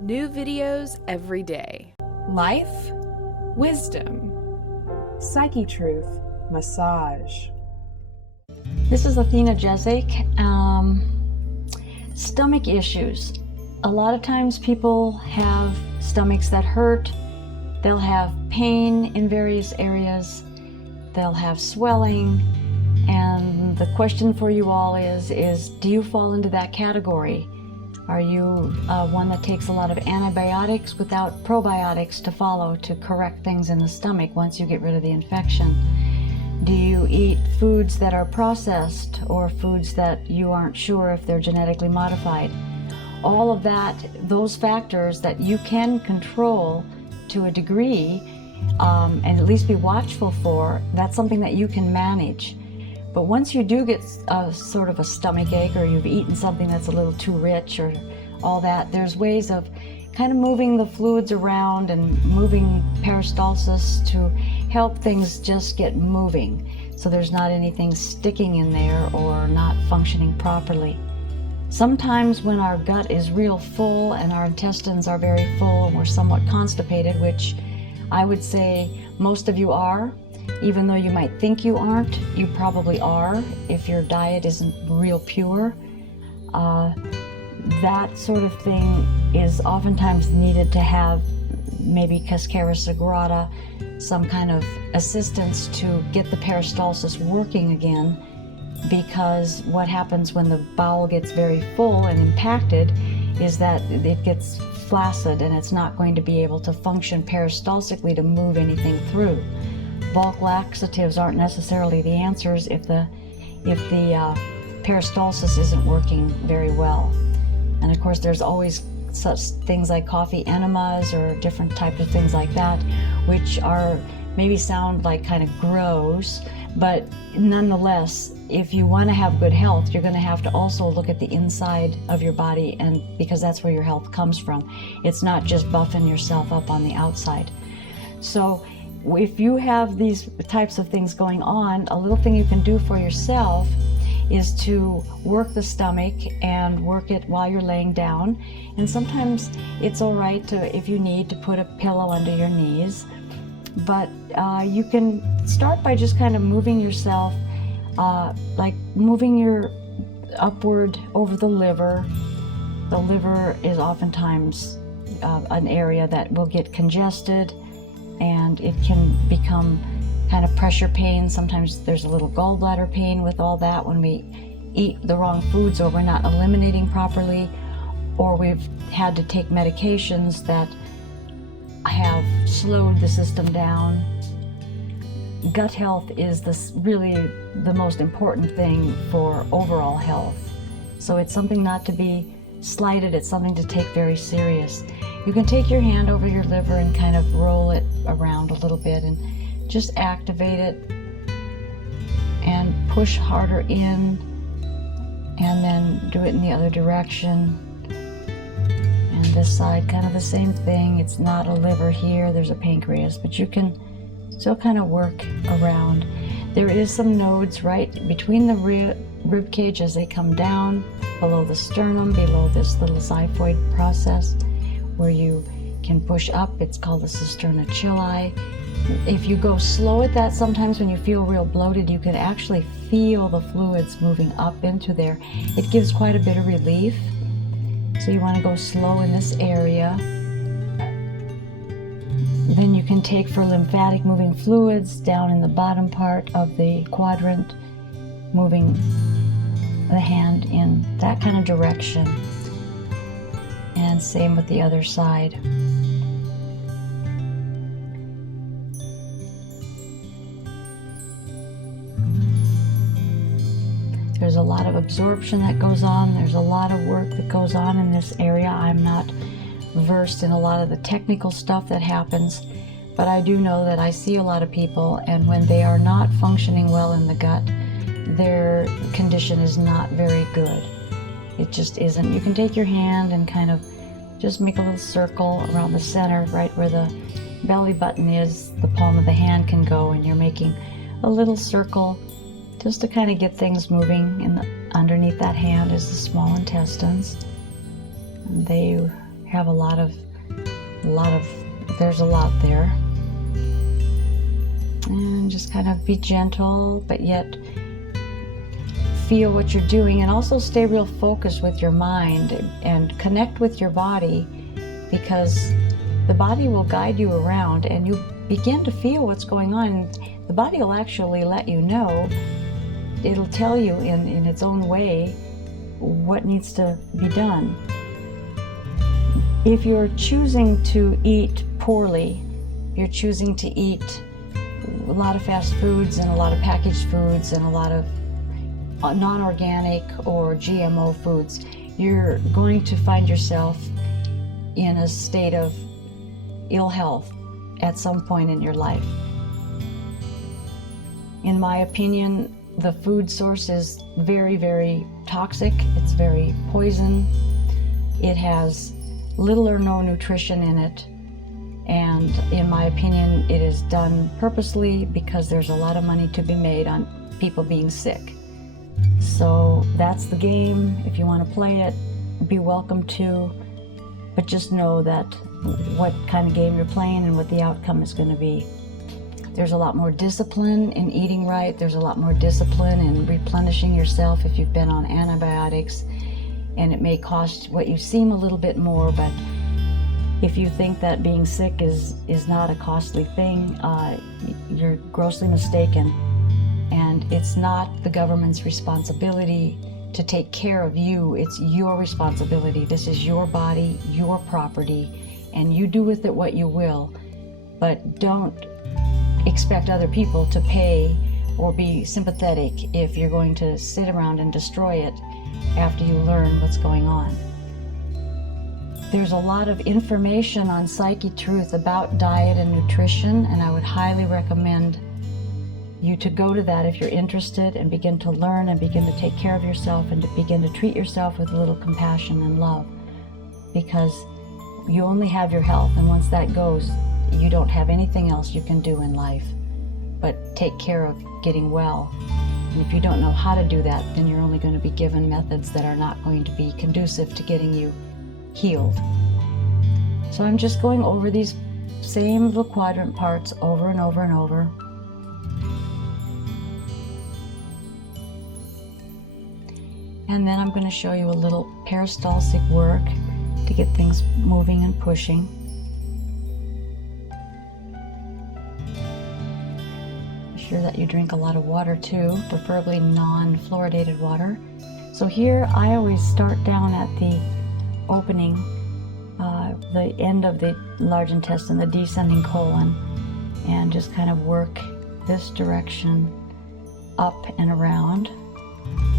New videos every day. Life, wisdom, Psychetruth, massage. This is Athena, Jezik. Stomach issues. A lot of times people have stomachs that hurt. They'll have pain in various areas. They'll have swelling. And the question for you all is do you fall into that category? Are you one that takes a lot of antibiotics without probiotics to follow to correct things in the stomach once you get rid of the infection? Do you eat foods that are processed or foods that you aren't sure if they're genetically modified? All of that, those factors that you can control to a degree and at least be watchful for, that's something that you can manage. But once you do get sort of a stomach ache or you've eaten something that's a little too rich or all that, there's ways of kind of moving the fluids around and moving peristalsis to help things just get moving so there's not anything sticking in there or not functioning properly. Sometimes when our gut is real full and our intestines are very full and we're somewhat constipated, which I would say most of you are, even though you might think you aren't, you probably are if your diet isn't real pure. That sort of thing is oftentimes needed to have maybe cascara sagrada, some kind of assistance to get the peristalsis working again, because what happens when the bowel gets very full and impacted is that it gets flaccid and it's not going to be able to function peristalsically to move anything through. Bulk laxatives aren't necessarily the answers if the peristalsis isn't working very well. And of course there's always such things like coffee enemas or different types of things like that, which are maybe sound like kind of gross, but nonetheless, if you want to have good health, you're going to have to also look at the inside of your body, and because that's where your health comes from. It's not just buffing yourself up on the outside. So if you have these types of things going on, a little thing you can do for yourself is to work the stomach and work it while you're laying down. And sometimes it's all right to, if you need, to put a pillow under your knees. But you can start by just kind of moving yourself, like moving your upward over the liver. The liver is oftentimes an area that will get congested, and it can become kind of pressure pain. Sometimes there's a little gallbladder pain with all that when we eat the wrong foods or we're not eliminating properly, or we've had to take medications that have slowed the system down. Gut health is really the most important thing for overall health. So it's something not to be slighted, it's something to take very serious. You can take your hand over your liver and kind of roll it around a little bit and just activate it and push harder in, and then do it in the other direction. And this side, kind of the same thing. It's not a liver here, there's a pancreas, but you can still kind of work around. There is some nodes right between the rib cage as they come down, below the sternum, below this little xiphoid process, where you can push up. It's called the cisterna chili. If you go slow at that, sometimes when you feel real bloated, you can actually feel the fluids moving up into there. It gives quite a bit of relief. So you want to go slow in this area. Then you can take for lymphatic, moving fluids down in the bottom part of the quadrant, moving the hand in that kind of direction. And same with the other side. There's a lot of absorption that goes on. There's a lot of work that goes on in this area. I'm not versed in a lot of the technical stuff that happens, but I do know that I see a lot of people, and when they are not functioning well in the gut, their condition is not very good. It just isn't. You can take your hand and kind of just make a little circle around the center, right where the belly button is. The palm of the hand can go, and you're making a little circle just to kind of get things moving. Underneath that hand is the small intestines. And they have there's a lot there. And just kind of be gentle, but yet feel what you're doing, and also stay real focused with your mind and connect with your body, because the body will guide you around and you begin to feel what's going on. The body will actually let you know. It'll tell you in its own way what needs to be done. If you're choosing to eat poorly, you're choosing to eat a lot of fast foods and a lot of packaged foods and a lot of non-organic or GMO foods, you're going to find yourself in a state of ill health at some point in your life. In my opinion, the food source is very, very toxic. It's very poison. It has little or no nutrition in it. And in my opinion, it is done purposely because there's a lot of money to be made on people being sick. So that's the game. If you want to play it, be welcome to. But just know that what kind of game you're playing and what the outcome is going to be. There's a lot more discipline in eating right. There's a lot more discipline in replenishing yourself if you've been on antibiotics. And it may cost what you seem a little bit more, but if you think that being sick is not a costly thing, you're grossly mistaken. And it's not the government's responsibility to take care of you. It's your responsibility. This is your body, your property, and you do with it what you will. But don't expect other people to pay or be sympathetic if you're going to sit around and destroy it after you learn what's going on. There's a lot of information on Psychetruth about diet and nutrition, and I would highly recommend you to go to that if you're interested and begin to learn and begin to take care of yourself and to begin to treat yourself with a little compassion and love, because you only have your health, and once that goes, you don't have anything else you can do in life but take care of getting well. And if you don't know how to do that, then you're only going to be given methods that are not going to be conducive to getting you healed. So I'm just going over these same little quadrant parts over and over and over. And then I'm going to show you a little peristaltic work to get things moving and pushing. Be sure that you drink a lot of water too, preferably non-fluoridated water. So here I always start down at the opening, the end of the large intestine, the descending colon, and just kind of work this direction up and around.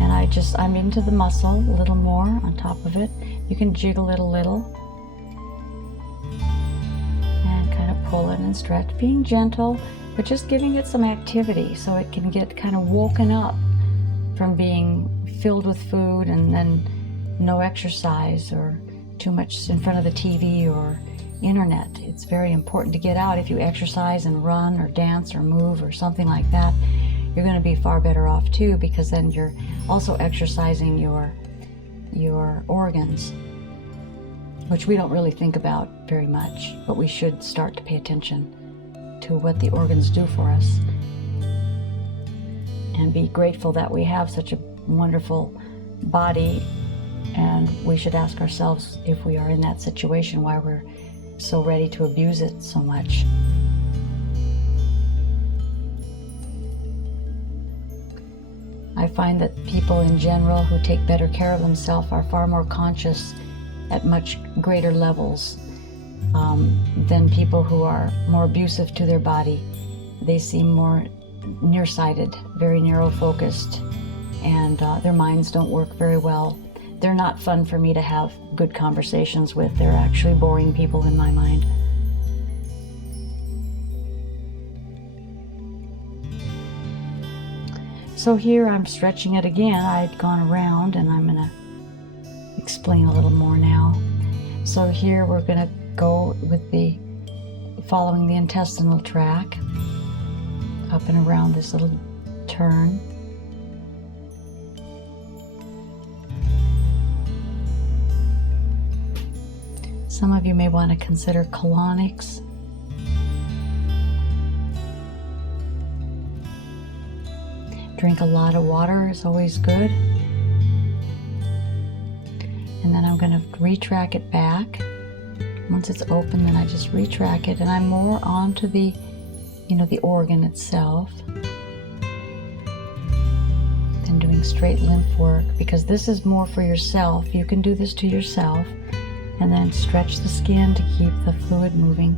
And I'm into the muscle a little more on top of it. You can jiggle it a little and kind of pull it and stretch, being gentle, but just giving it some activity so it can get kind of woken up from being filled with food and then no exercise or too much in front of the TV or internet. It's very important to get out. If you exercise and run or dance or move or something like that, you're going to be far better off too, because then you're also exercising your organs, which we don't really think about very much, but we should start to pay attention to what the organs do for us and be grateful that we have such a wonderful body. And we should ask ourselves, if we are in that situation, why we're so ready to abuse it so much. I find that people in general who take better care of themselves are far more conscious at much greater levels than people who are more abusive to their body. They seem more nearsighted, very narrow-focused, and their minds don't work very well. They're not fun for me to have good conversations with. They're actually boring people in my mind. So here I'm stretching it again. I'd gone around, and I'm going to explain a little more now. So here we're going to go with following the intestinal tract up and around this little turn. Some of you may want to consider colonics. Drink a lot of water is always good. And then I'm going to retrack it back. Once it's open, then I just retrack it, and I'm more onto the, the organ itself than doing straight lymph work, because this is more for yourself. You can do this to yourself, and then stretch the skin to keep the fluid moving.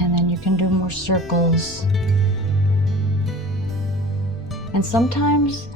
And then you can do more circles. And sometimes,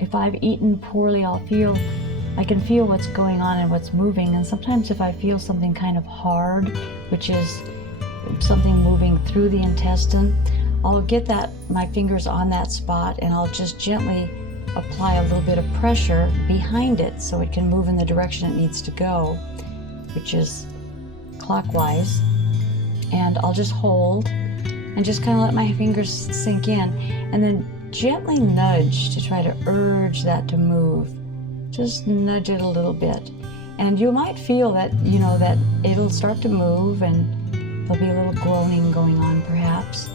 if I've eaten poorly, I can feel what's going on and what's moving. And sometimes if I feel something kind of hard, which is something moving through the intestine, I'll get my fingers on that spot, and I'll just gently apply a little bit of pressure behind it so it can move in the direction it needs to go, which is clockwise. And I'll just hold and just kind of let my fingers sink in, and then gently nudge to try to urge that to move. Just nudge it a little bit, and you might feel that that it'll start to move, and there'll be a little groaning going on perhaps,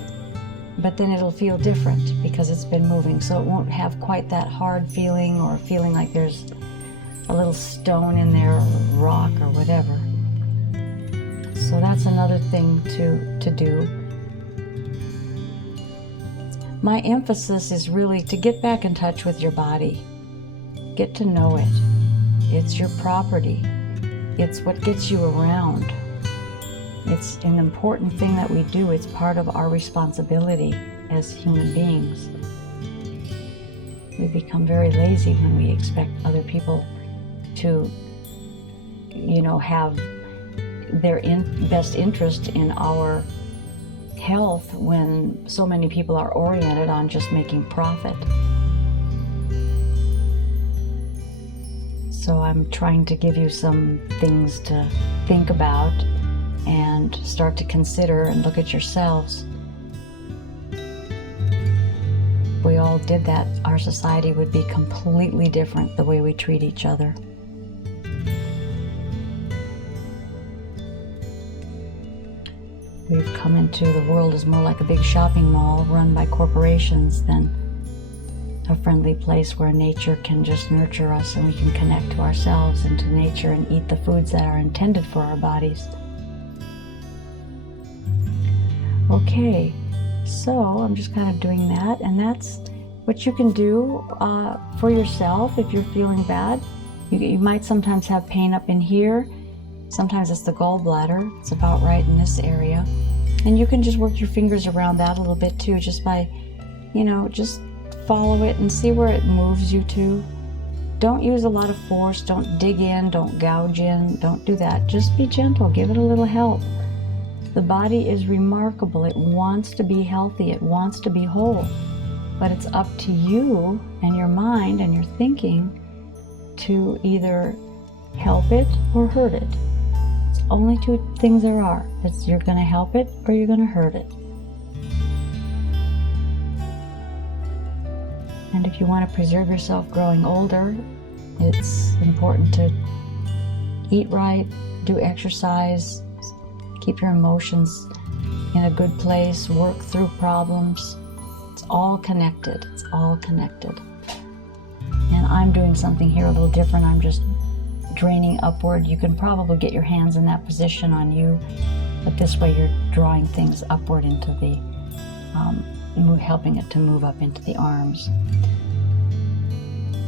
but then it'll feel different because it's been moving, so it won't have quite that hard feeling or feeling like there's a little stone in there or rock or whatever. So that's another thing to do. My emphasis is really to get back in touch with your body. Get to know it. It's your property. It's what gets you around. It's an important thing that we do. It's part of our responsibility as human beings. We become very lazy when we expect other people to, have their best interest in our health when so many people are oriented on just making profit. So I'm trying to give you some things to think about and start to consider and look at yourselves. If we all did that, our society would be completely different, the way we treat each other. We've come into the world as more like a big shopping mall run by corporations than a friendly place where nature can just nurture us, and we can connect to ourselves and to nature and eat the foods that are intended for our bodies. Okay, so I'm just kind of doing that, and that's what you can do for yourself if you're feeling bad. You might sometimes have pain up in here. Sometimes it's the gallbladder. It's about right in this area. And you can just work your fingers around that a little bit too, just by, just follow it and see where it moves you to. Don't use a lot of force. Don't dig in. Don't gouge in. Don't do that. Just be gentle. Give it a little help. The body is remarkable. It wants to be healthy. It wants to be whole. But it's up to you and your mind and your thinking to either help it or hurt it. It's only two things there are. It's you're going to help it or you're going to hurt it. And if you want to preserve yourself growing older, it's important to eat right, do exercise, keep your emotions in a good place, work through problems. It's all connected. It's all connected. And I'm doing something here a little different. I'm just draining upward. You can probably get your hands in that position on you, but this way you're drawing things upward into the, helping it to move up into the arms,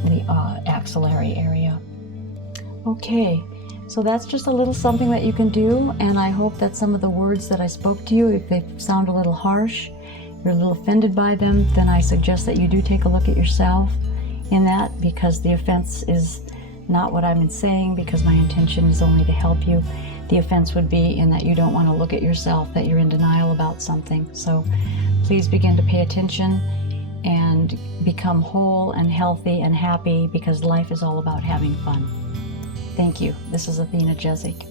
the axillary area. Okay, so that's just a little something that you can do, and I hope that some of the words that I spoke to you, if they sound a little harsh, you're a little offended by them, then I suggest that you do take a look at yourself in that, because the offense is not what I'm saying, because my intention is only to help you. The offense would be in that you don't want to look at yourself, that you're in denial about something. So please begin to pay attention and become whole and healthy and happy, because life is all about having fun. Thank you. This is Athena Jezik.